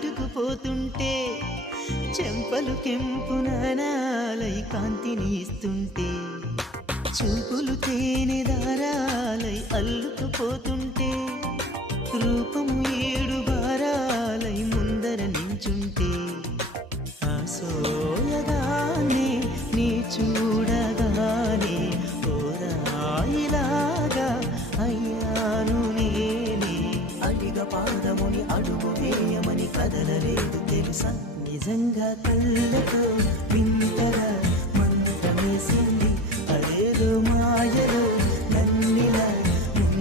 నాటుకుపోతుంటే చెంపలు కెంపున నాలై కాంతిని ఇస్తుంటే చూపులు తేనె దారాలై అల్లుకుపోతుంటే రూపము ఏడు భారాలై ముందర నించుంటే ఆసోయగానే నీ చూడగానే ఓరాయిలాగా అయ్యాను నేనే అడిగ పాదముని అడుగు వేయమని కదలలేదు తెలుసా నిజంగా కళ్ళతో వింతగా మంత్రమేసింది అదేదో